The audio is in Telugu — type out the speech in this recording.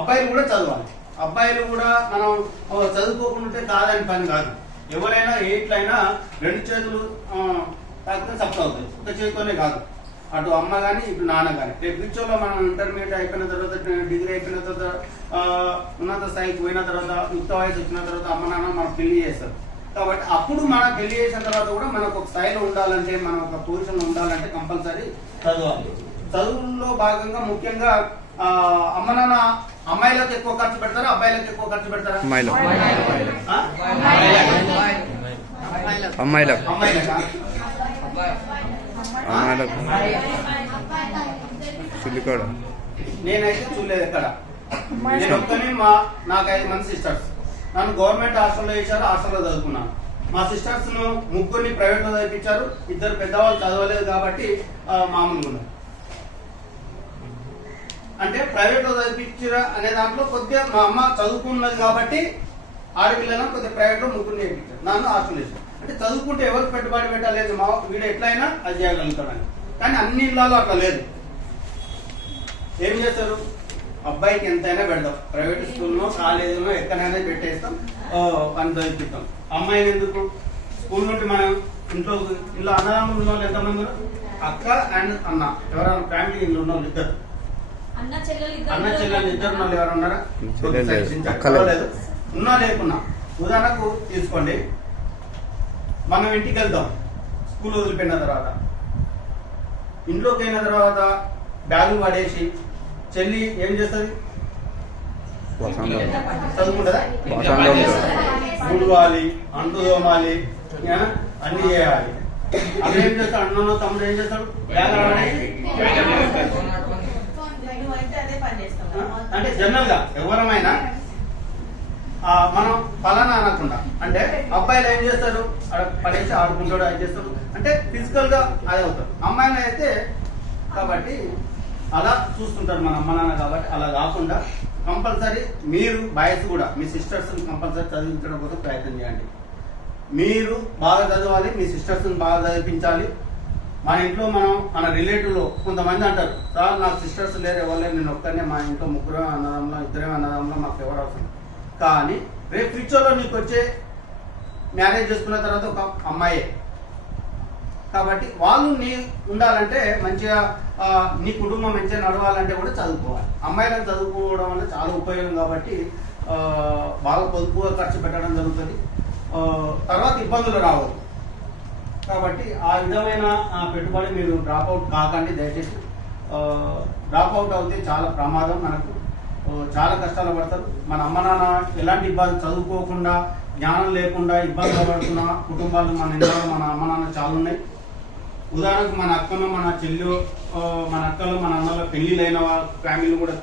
అబ్బాయిలు కూడా చదవాలి. అబ్బాయిలు కూడా మనం చదువుకోకుండా కాదని పని కాదు. ఎవరైనా ఎయిట్లైనా 2 చేతులు తాకితే సఫర్ అవుతుంది, ఒక చేతితోనే కాదు. అటు అమ్మ కానీ ఇటు నాన్న కానీ. రేపు ఫ్యూచర్లో మనం ఇంటర్మీడియట్ అయిపోయిన తర్వాత, డిగ్రీ అయిపోయిన తర్వాత, ఉన్నత స్థాయికి పోయిన తర్వాత, యుక్త వయసు వచ్చిన తర్వాత అమ్మ నాన్న మనకు పెళ్లి చేస్తారు. కాబట్టి అప్పుడు మనం పెళ్లి చేసిన తర్వాత కూడా మనకు ఒక స్థాయిలో ఉండాలంటే, మనం ఒక పొజిషన్లో ఉండాలంటే కంపల్సరీ చదవాలి. చదువుల్లో భాగంగా ముఖ్యంగా అమ్మ నాన్న అమ్మాయిలకు ఎక్కువ ఖర్చు పెడతారా, అబ్బాయిలకు ఎక్కువ ఖర్చు పెడతారా? నేనైతే చూడలేదు ఎక్కడ. నేను ఒక్కనే నాకు 5 మంది సిస్టర్స్. నన్ను గవర్నమెంట్ హాస్టల్లో వేశారు, హాస్టల్లో చదువుకున్నాను. మా సిస్టర్స్ ను 3 ప్రైవేట్ లో చదివించారు. 2 పెద్దవాళ్ళు చదవలేదు కాబట్టి మామూలుగా ఉన్నారు. అంటే ప్రైవేట్ లో చదివించారా అనే దాంట్లో కొద్దిగా మా అమ్మ చదువుకున్నది కాబట్టి ఆడపిల్లలను కొద్దిగా ప్రైవేట్ లో 3 చేయించారు, నన్ను హాస్టల్ వేసారు. అంటే చదువుకుంటే ఎవరికి పెట్టుబడి పెట్టలేదు, మా వీడు ఎట్లయినా అది చేయగలుగుతాడని. కానీ అన్ని ఇళ్లలో అట్లా లేదు. ఏం చేస్తారు, అబ్బాయికి ఎంతైనా పెడతాం, ప్రైవేట్ స్కూల్లో కాలేజీలో ఎక్కడైనా పెట్టేస్తాం, పని చదివిస్తాం. అమ్మాయిని ఎందుకు స్కూల్ నుండి మనం ఇంట్లో అన్నదమ్ములు ఉన్న వాళ్ళు ఎంతమంది ఉన్నారు? అక్క అండ్ అన్న, ఎవరైనా ఫ్యామిలీ ఇంట్లో ఉన్న వాళ్ళు 2 అన్న చెల్లెలు 2 ఉన్న వాళ్ళు ఎవరు ఉన్నారా? లేదు. ఉన్నా లేకున్నా ఉదాహరణకు తీసుకోండి, మనం ఇంటికి వెళ్తాం స్కూల్ వదిలిపోయిన తర్వాత. ఇంట్లోకి అయిన తర్వాత బ్యాగులు పడేసి చెల్లి ఏం చేస్తుంది? చదువుకుంటుందా? ఊడవాలి, అంటు తోమాలి, అన్ని చేయాలి. అవి ఏం చేస్తాడు? అన్నో తమ్ముడు ఏం చేస్తాడు? బ్యాగ్ అంటే జనరల్ గా ఎవరమైనా మనం ఫలానా అనకుండా, అంటే అబ్బాయిలు ఏం చేస్తారు? పడేసి ఆడుకుంటాడు, అది చేస్తాడు, అంటే ఫిజికల్ గా అది అవుతాడు. అమ్మాయిలు అయితే కాబట్టి అలా చూస్తుంటారు మన అమ్మ నాన్న. కాబట్టి అలా కాకుండా కంపల్సరీ మీరు బాయ్స్ కూడా మీ సిస్టర్స్ కంపల్సరీ చదివించడం కోసం ప్రయత్నం చేయండి. మీరు బాగా చదవాలి, మీ సిస్టర్స్ బాగా చదివించాలి. మన ఇంట్లో మన రిలేటివ్ లో కొంతమంది అంటారు, సార్ నాకు సిస్టర్స్ లేరు, ఎవరు లేరు, నేను ఒక్కనే, మా ఇంట్లో 3 అన్నదమ్ములో 2 అన్నదమ్ములో మాకు ఎవరు అవసరం. కానీ రేపు ఫ్యూచర్లో నీకు వచ్చే మ్యారేజ్ చేసుకున్న తర్వాత ఒక అమ్మాయే కాబట్టి వాళ్ళు నీ ఉండాలంటే మంచిగా, నీ కుటుంబం మంచిగా నడవాలంటే కూడా చదువుకోవాలి. అమ్మాయిలను చదువుకోవడం వల్ల చాలా ఉపయోగం. కాబట్టి బాగా పొదుపుగా ఖర్చు పెట్టడం జరుగుతుంది, తర్వాత ఇబ్బందులు రావద్దు. కాబట్టి ఆ విధమైన పెట్టుబడి మీరు డ్రాప్ అవుట్ కాకండి దయచేసి. డ్రాప్ అవుట్ అవుతే చాలా ప్రమాదం, మనకు చాలా కష్టాలు పడతారు. మన అమ్మ నాన్న ఎలాంటి ఇబ్బంది, చదువుకోకుండా జ్ఞానం లేకుండా ఇబ్బందులు పడుతున్న కుటుంబాలు మన ఇంట్లో మన అమ్మ నాన్న చాలా ఉన్నాయి. ఉదాహరణకు మన అక్కను, మన చెల్లి, మన అక్కలు, మన అన్నల పెళ్లిళ్ళైన ఫ్యామిలీలు కూడా